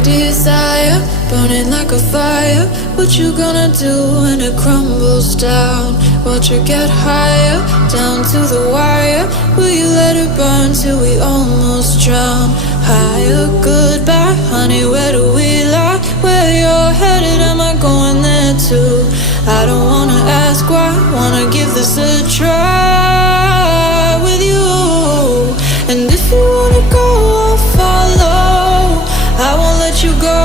desire, burning like a fire. What you gonna do when it crumbles down? Watch it get higher, down to the wire. Will you let it burn till we almost drown? Higher, goodbye, honey, where do we lie? Where you're headed, am I going there too? I don't wanna ask why, wanna give this a try with you. And if you wanna go, I'll follow. I won't let you go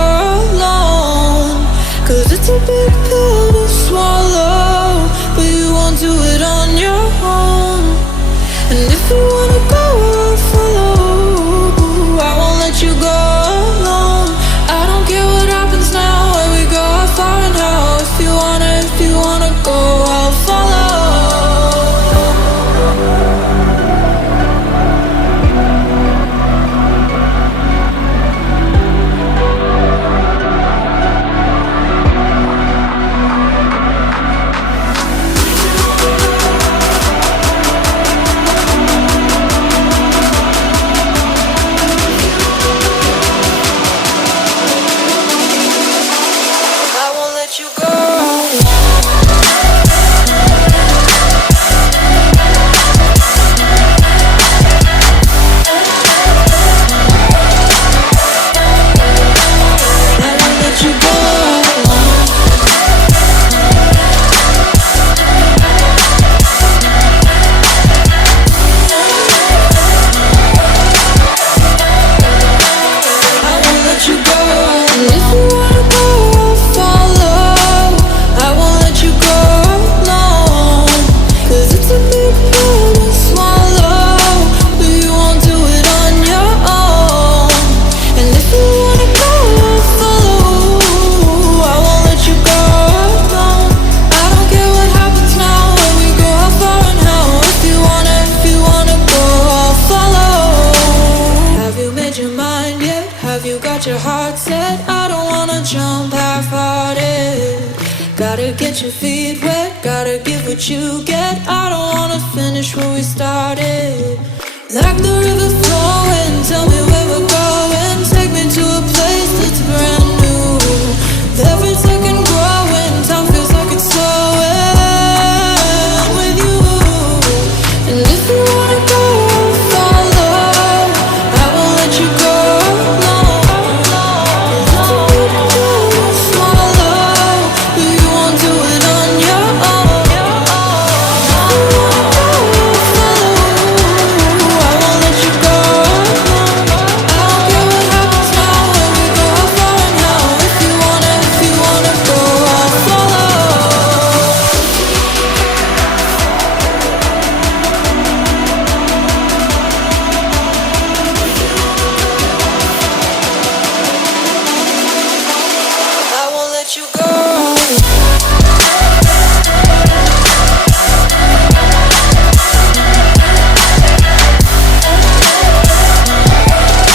alone, 'cause it's a big pill to swallow, but you won't do it on your own. And if you wanna go, I'll follow. I won't let you go alone. I don't care what happens now, where we go, how far and how. If you wanna go, I'll follow. Your heart set, I don't wanna jump half-hearted. Gotta get your feet wet, gotta give what you get. I don't wanna finish where we started. Like the river flowing, tell me where we're going.